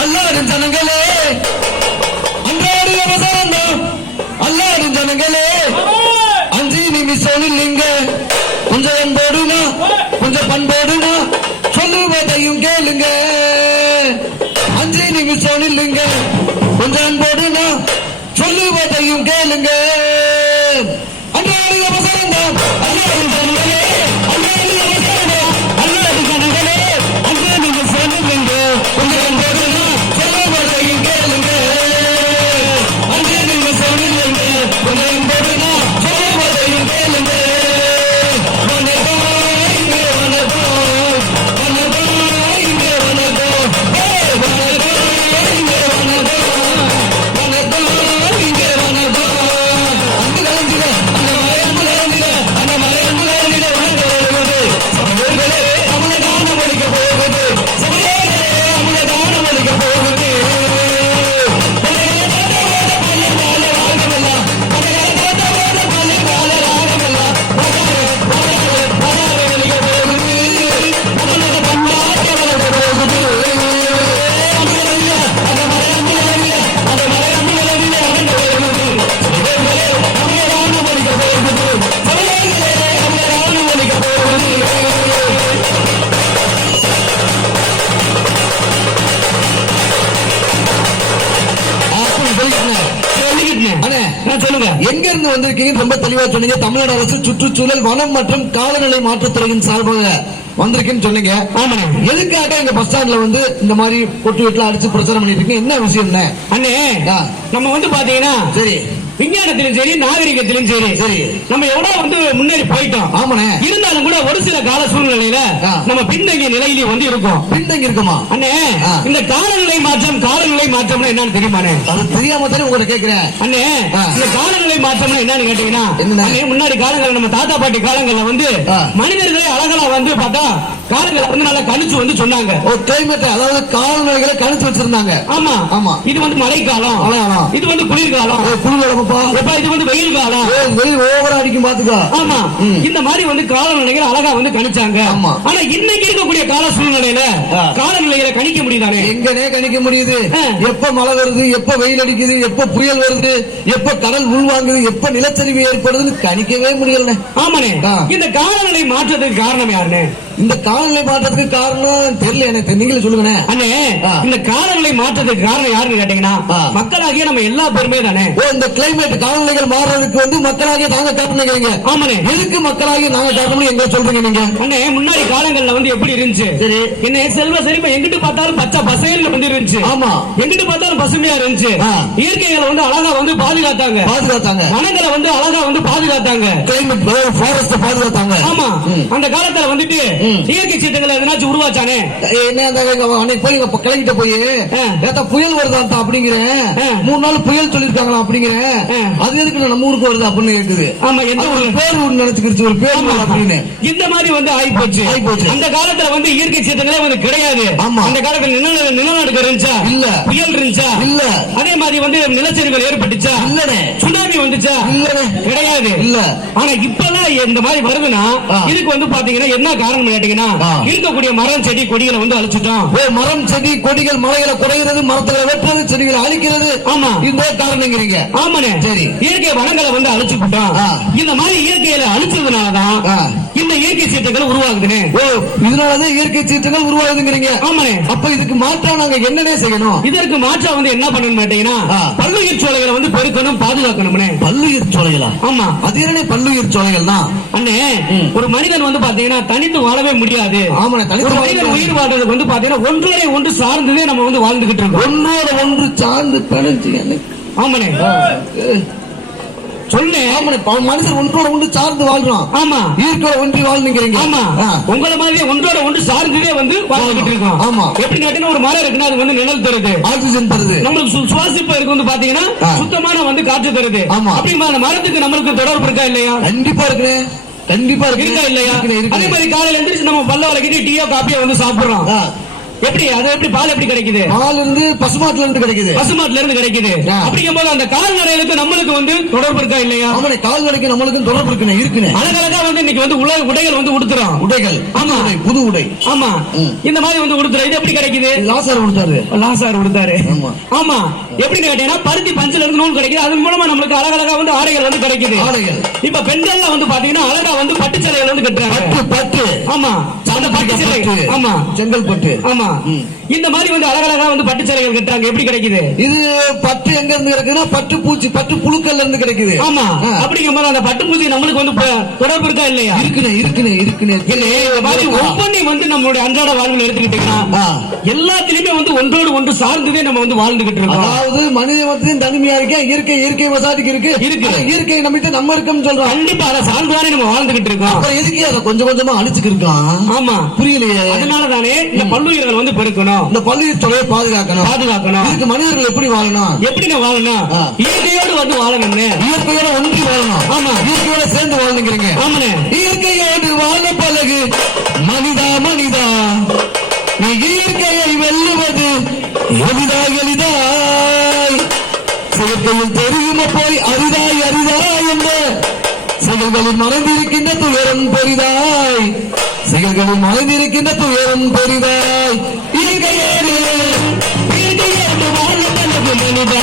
அல்லாடும் ஜனங்களே அன்றாடு விவசாயம் அல்லாடும் ஜனங்களே அஞ்சு நிமிஷம் இல்லைங்க கொஞ்சம் அன்போடுனா கொஞ்சம் பண்போடுனா சொல்லுவதையும் கேளுங்க அஞ்சு நிமிஷம் இல்லைங்க கொஞ்சம் அன்போடுனா சொல்லுவதையும் கேளுங்க அன்றாடு விவசாயம் அல்லாடும் ஜனங்களே அன்றாடு விவசாயம் அல்லாடும் ஜனங்களே அஞ்சு நிமிஷம் இல்லைங்க கொஞ்சம் அன்போடுனா சொல்லுவதையும் கேளுங்க அஞ்சு நிமிஷம் இல்லைங்க கொஞ்சம் அன்போடுனா சொல்லுவதையும் கேளுங்க எங்க இருந்து வந்திருக்கீங்க ரொம்ப தெளிவா சொன்னீங்க. தமிழ்நாடு அரசு சுற்றுச்சூழல் வனம் மற்றும் காலநிலை மாற்றத்துறையின் சார்பாக வந்திருக்குன்னு சொன்னீங்க. எதுக்காக எங்க பஸ் ஸ்டாண்ட்ல வந்து இந்த மாதிரி பொட்டு வீட்டுல அடிச்சு பிரச்சாரம் பண்ணிட்டு இருக்கீங்க? என்ன விஷயம்? அண்ணே நம்ம வந்து பாத்தீங்கன்னா சரி விஞ்ஞானத்திலும் சரி நாகரிகத்திலும் சரி சரி நம்ம எவ்வளவு வந்து முன்னேறி போயிட்டோம். ஆமாண்ணே. இருந்தாலும் கூட ஒரு சில கால சூழ்நிலையில நம்ம பின்தங்கிய நிலையிலே வந்து இருக்கோம். பின்தங்கி இருக்குமா அண்ணே? இந்த காலநிலை மாற்றம்னா என்னன்னு தெரியுமாண்ணே? அது தெரியாம தானே உங்களை கேட்கிறேன். அண்ணே இந்த காலநிலை மாற்றம்னா என்னன்னு கேட்டீங்கன்னா முன்னாடி காலங்கள்ல நம்ம தாத்தா பாட்டி காலங்கள்ல வந்து மனிதர்களே அழகலா வந்து பார்த்தா காலங்களை வந்து நல்லா கணிச்சு வந்து சொன்னாங்க. கிளைமேட் அதாவது காலநிலைகளை கணிச்சு வச்சிருந்தாங்க. ஆமா ஆமா. இது வந்து மழைக்காலம், இது வந்து குளிர்காலம், இது வந்து வெயில் காலம், வெயில் ஓவரா அடிக்கும் பாத்துக்கோ. ஆமா. இந்த மாதிரி வந்து காலநிலைகளை அழகா வந்து கணிச்சாங்க. ஆனா இன்னைக்கு இருக்கக்கூடிய கால சூழ்நிலையில காலநிலைகளை கணிக்க முடியுதானே? எங்கனே கணிக்க முடியுது? எப்ப மழை வருது, எப்ப வெயில் அடிக்குது, எப்ப புயல் வருது, எப்ப கடல் உள்வாங்குது, எப்ப நிலச்சரிவு ஏற்படுதுன்னு கணிக்கவே முடியல. ஆமாண்ணே. இந்த காலநிலை மாற்றத்துக்கு காரணம் யாருன்னு? இந்த காலநிலை மாற்றத்துக்கு காரணம் தெரியல எனக்கு, நீங்களே சொல்லுங்க அண்ணே. இந்த காலநிலை மாற்றத்துக்கு காரணம் யாருன்னு கேட்டீங்கன்னா மக்களாகிய நம்ம எல்லா பேருமே தானே. இந்த கிளைமேட் காலநிலைகள் மாறுறதுக்கு வந்து மக்களாகிய நாங்க காரணம். ஆமாண்ணே. எதுக்கு மக்களாகிய நாங்க காரணம் எங்க சொல்றீங்க நீங்க? அண்ணே முன்னாடி காலங்கள்ல வந்து எப்படி இருந்துச்சு? சரி என்ன செல்வ செழிப்பா எங்கிட்டு பார்த்தாலும் பச்சை பசையில வந்து இருந்துச்சு. ஆமா. எங்கிட்டு பார்த்தாலும் பசுமையா இருந்துச்சு. இயற்கைகளை வந்து அழகா வந்து பாதுகாத்தாங்க. வனங்களை வந்து அழகா வந்து பாதுகாத்தாங்க. Climate forest பாதுகாத்தாங்க. ஆமா. அந்த காலத்துல வந்துட்டு இயற்கை சீட்டங்களை எதனாச்சும் உருவாச்சானே? என்ன போய் கிளம்பிட்ட போய் புயல் வருதான் அப்படிங்கிறேன். 3 நாள் புயல் சொல்லிருக்காங்களா அப்படிங்கிறேன். அது எதுக்கு நம்ம ஊருக்கு வருது அப்படின்னு கேக்குது. ஆமா. எந்த ஒரு பேர் நினைச்சுக்கிச்சு ஒரு பேர் அப்படின்னு இந்த மாதிரி வந்து ஆயிப்போச்சு. அந்த காலத்துல வந்து இயற்கை சீட்டங்களே வந்து கிடையாது. ஆமா. அந்த காலத்துல நிலநடுக்கம் இருந்துச்சா? இல்ல. புயல் இருந்துச்சா? இல்ல. அதே மாதிரி வந்து நிலச்சரிவுகள் ஏற்பட்டுச்சா? இல்லனே. சுனாமி வந்துச்சா? இல்லனே. கிடையாது. இல்ல. ஆனா இப்பெல்லாம் இந்த மாதிரி வருதுன்னா இதுக்கு வந்து பாத்தீங்கன்னா என்ன காரணம் கேட்டீங்கன்னா இருக்கக்கூடிய மரம் செடி கொடிகளை வந்து அழிச்சுட்டோம். மரம் செடி கொடிகள் மலைகளை குறைகிறது, மரத்துல வெட்டுறது, செடிகளை அழிக்கிறது. ஆமா. இந்த காரணங்கிறீங்க. ஆமாண்ணே. சரி இயற்கை வனங்களை வந்து அழிச்சுட்டோம். இந்த மாதிரி இயற்கையில அழிச்சதுனாலதான் இந்த இயற்கை சீட்டுகள் உருவாகுதுன்னு. இதனாலதான் இயற்கை சீட்டுகள் உருவாகுதுங்கிறீங்க. ஆமாண்ணே. அப்ப இதுக்கு மாற்றா நாங்க என்னன்னே செய்யணும்? இதற்கு மாற்றா வந்து என்ன பண்ணணும் கேட்டீங்கன்னா பல்லுயிர் சோலைகளை வந்து பெருக்கணும், பாதுகாக்கணும்னே. பல்லுயிர் சோலைகளா? ஆமா. அது என்ன பல்லுயிர் சோலைகள் தான் அண்ணே? ஒரு மனிதன் வந்து பாத்தீங்கன்னா தனித்து வாழவே முடியாது. ஆமாண்ணே. ஒரு மனிதன் உயிர் வாழ்றதுக்கு வந்து பாத்தீங்கன்னா ஒன்றரை ஒன்று சார்ந்ததே நம்ம வந்து வாழ்ந்துகிட்டு இருக்கோம். ஒன்றோட ஒன்று சார்ந்து பிணைஞ்சு. ஆமாண்ணே. சொல்லு. மனுஷன் ஒன்றோட ஒன்று சார்ந்து வாழ்றோம். ஆமா. இயற்கையோட ஒன்றி வாழ்ந்துங்கிறீங்க. ஆமா. உங்களை மாதிரியே ஒன்றோட ஒன்று சார்ந்ததே வந்து வாழ்ந்துகிட்டு இருக்கோம். ஆமா. எப்படி கேட்டீங்கன்னா ஒரு மரம் இருக்குன்னா அது வந்து நிழல் தருது, ஆக்சிஜன் தருது, நம்மளுக்கு சுவாசிப்பதற்கு வந்து பாத்தீங்கன்னா சுத்தமான வந்து காற்று தருது. ஆமா. அப்படி மரத்துக்கு நம்மளுக்கு தொடர்பு இருக்கா இல்லையா? கண்டிப்பா இருக்கு. கண்டிப்பா இருக்கா இல்லையா? அதே மாதிரி காலையில எந்திரிச்சு நம்ம பல்ல வளர்க்கிட்டு டீயோ காப்பியோ வந்து சாப்பிடுறோம். எப்படி அது எப்படி பால் எப்படி கிடைக்குது? பால் இருந்து பசுமாட்டுல இருந்து கிடைக்குது. பசுமாட்டுல இருந்து கிடைக்குது. அப்படிங்கும் போது அந்த கால்நடைகளுக்கு நம்மளுக்கு வந்து தொடர்பு இருக்கா இல்லையா? ஆமாண்ணே, கால்நடைக்கு நம்மளுக்கும் தொடர்பு இருக்குண்ணே. இருக்குண்ணே. அழகழகா வந்து இன்னைக்கு வந்து உடைகள் வந்து உடுத்துறோம். உடைகள். ஆமா, புது உடை. ஆமா, இந்த மாதிரி வந்து உடுத்துறோம். இது எப்படி கிடைக்குது? லாசார் உடுத்தாரு. லாசார் உடுத்தாரு. ஆமா, எப்படின்னு கேட்டீங்கன்னா பருத்தி பஞ்சுல இருந்து நூல் கிடைக்குது. அதன் மூலமா நம்மளுக்கு அழகழகா வந்து ஆடைகள் வந்து கிடைக்குது. ஆடைகள். இப்ப பெண்கள் வந்து பாத்தீங்கன்னா அழகா வந்து பட்டு சேலைகள் வந்து கட்டுறாங்க. பட்டு. ஆமா, அந்த பட்டு சேலை. ஆமா, செங்கல்பட்டு. ஆமா, இந்த மாதிரி வந்து அழகழகா வந்து பட்டு சேலைகள் கட்டுறாங்க. எப்படி கிடைக்குது? இது பட்டு எங்க இருந்து கிடைக்குதுன்னா பட்டு பூச்சி, பட்டு புழுக்கள்ல இருந்து கிடைக்குது. ஆமா, அப்படிங்கும் போது அந்த பட்டு பூச்சி நம்மளுக்கு வந்து தொடர்பு இருக்கா இல்லையா? இருக்குன்னு. ஒவ்வொன்றையும் வந்து நம்மளுடைய அன்றாட வாழ்வில் எடுத்துக்கிட்டீங்கன்னா எல்லாத்திலுமே வந்து ஒன்றோடு ஒன்று சார்ந்ததே நம்ம வந்து வாழ்ந்துகிட்டு இருக்கோம். அதாவது மனித மத்தியும் தனிமையா இருக்க இயற்கை விவசாயத்துக்கு இருக்கு. இயற்கை நம்பிட்டு நம்ம இருக்கோம்னு சொல்றோம். கண்டிப்பா அதை சார்ந்துதானே நம்ம வாழ்ந்துகிட்டு இருக்கோம். எதுக்கு அதை கொஞ்சமா அழிச்சுக்கு இருக்கான்? ஆமா, புரியலையே. அதனாலதானே இந்த பல்லுயிர்கள் வந்து பெருக்கணும், இந்த பல்லுயிர் தொலைவை பாதுகாக்கணும். இதுக்கு மனிதர்கள் எப்படி வாழணும்? இயற்கையோடு வந்து வாழணும். இயற்கையோட ஒன்றி வாழணும். ஆமா, இயற்கையோட சேர்ந்து வாழணுங்கிறீங்க. ஆமாண்ணே, இயற்கையோடு வாழ பழகு மனிதா. நீ இயற்கையை வெல்லுவது எளிதாய் செயற்கையில் தெரியும போய் அரிதாய் என்ற செயல்களில் மறைந்திருக்கின்ற துயரம் பெரிதாய். இயற்கையோடு வாழ பழகு மனிதா.